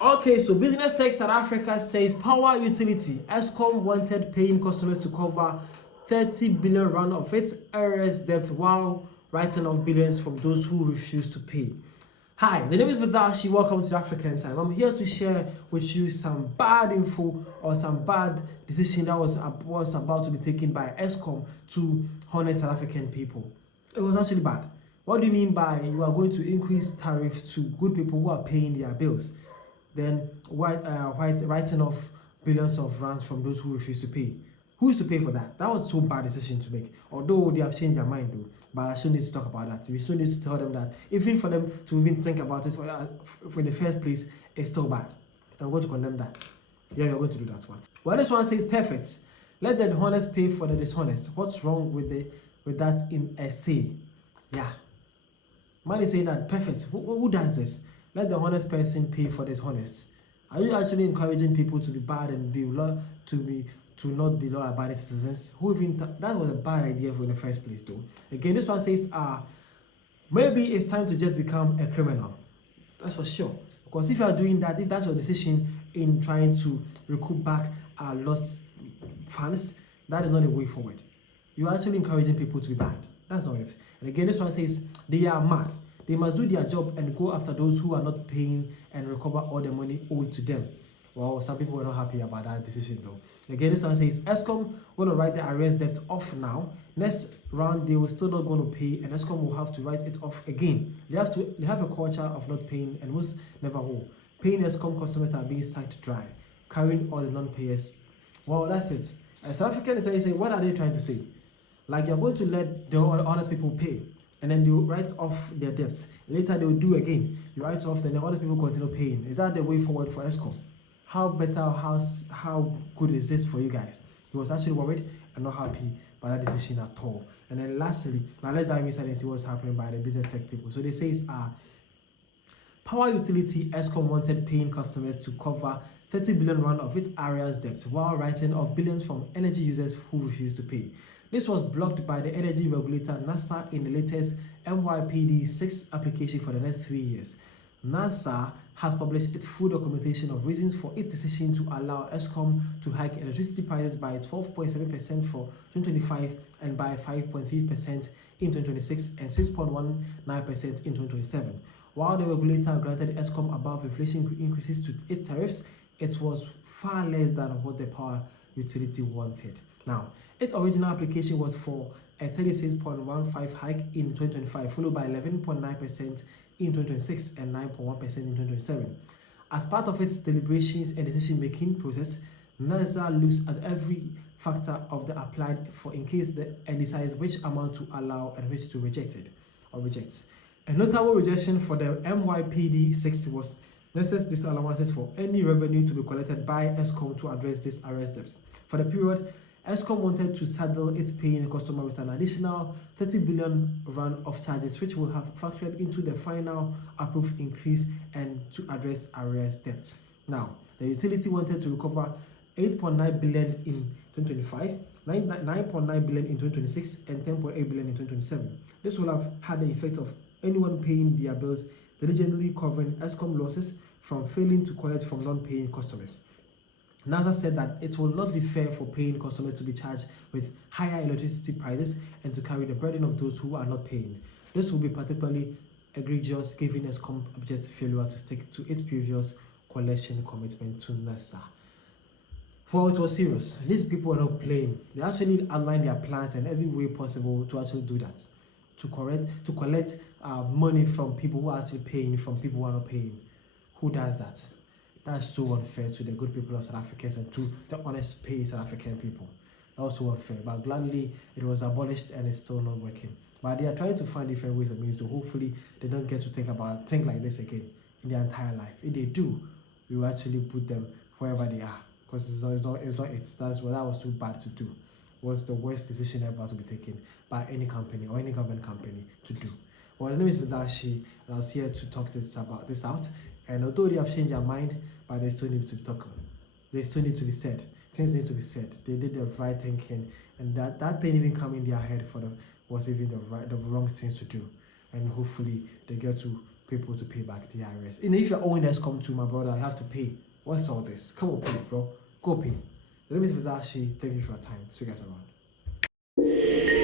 Okay, so Business Tech South Africa says power utility eskom wanted paying customers to cover 30 billion rand of its arrears debt while writing off billions from those who refuse to pay. Hi, the name is Vidashi. Welcome to African Time. I'm here to share with you some bad info or some bad decision that was about to be taken by eskom to honest South African people. It was actually bad. What do you mean by you are going to increase tariff to good people who are paying their bills? Then writing off billions of rands from those who refuse to pay. Who is to pay for that? That was so bad decision to make. Although they have changed their mind though, but I still need to talk about that. We still need to tell them that even for them to even think about this for in the first place, it's still bad. I'm going to condemn that. Yeah, we're going to do that one. Well, this one says perfect. Let the honest pay for the dishonest. What's wrong with that in SA? Yeah. Man is saying that perfect. Who does this? Let the honest person pay for this honest. Are you actually encouraging people to be bad and to not be law-abiding citizens? Who even that was a bad idea in the first place, though. Again, this one says, maybe it's time to just become a criminal. That's for sure. Because if you are doing that, if that's your decision in trying to recoup back lost funds, that is not a way forward. You're actually encouraging people to be bad. That's not it. And again, this one says they are mad. They must do their job and go after those who are not paying and recover all the money owed to them. Well, some people were not happy about that decision though. Again, this one says eskom going to write the arrears debt off now. Next round, they will still not going to pay, and eskom will have to write it off again. They have a culture of not paying, and most never will. Paying eskom customers are being sucked dry, carrying all the non-payers. Well, that's it. South African is saying, what are they trying to say? Like you're going to let the honest people pay, and then they will write off their debts. Later they will do again. You write off, then the honest people continue paying. Is that the way forward for eskom? How better, how good is this for you guys? He was actually worried and not happy by that decision at all. And then lastly, now let's dive inside and see what's happening by the business tech people. So they say power utility eskom wanted paying customers to cover 30 billion rand of its arrears debt while writing off billions from energy users who refuse to pay. This was blocked by the energy regulator NASA in the latest MYPD 6 application for the next 3 years. NASA has published its full documentation of reasons for its decision to allow eskom to hike electricity prices by 12.7% for 2025 and by 5.3% in 2026 and 6.19% in 2027. While the regulator granted eskom above inflation increases to its tariffs, it was far less than what the power utility wanted. Now, its original application was for a 36.15 hike in 2025, followed by 11.9% in 2026 and 9.1% in 2027. As part of its deliberations and decision-making process, NASA looks at every factor of the applied for in case and decides which amount to allow and which to reject. A notable rejection for the MYPD 6 was NSA's disallowances for any revenue to be collected by eskom to address these arrears debts. For the period, eskom wanted to saddle its paying customer with an additional 30 billion rand of charges, which will have factored into the final approved increase and to address arrears debts. Now, the utility wanted to recover 8.9 billion in 2025, 9.9 billion in 2026, and 10.8 billion in 2027. This will have had the effect of anyone paying their bills diligently covering eskom losses from failing to collect from non-paying customers. NASA said that it will not be fair for paying customers to be charged with higher electricity prices and to carry the burden of those who are not paying. This will be particularly egregious given eskom abject failure to stick to its previous collection commitment to NASA. Well, it was serious. These people are not playing. They actually outlined their plans in every way possible to actually do that. To collect money from people who are actually paying from people who are not paying. Who does that? That's so unfair to the good people of South Africans and to the honest paying South African people. That was so unfair. But gladly, it was abolished and it's still not working. But they are trying to find different ways and means to hopefully they don't get to think like this again in their entire life. If they do, we will actually put them wherever they are. Because that was too bad to do. It was the worst decision ever to be taken by any company or any government company to do. Well, my name is Vidashi, and I was here to talk about this out. And although they have changed their mind, but they still need to be talking. They still need to be said. Things need to be said. They did the right thinking, and that thing even come in their head was even the wrong thing to do. And hopefully they get to people to pay back the IRS. And if you're owing eskom to my brother, you have to pay. What's all this? Come on, pay, bro. Go pay. Let me see that. Thank you for your time. See you guys around.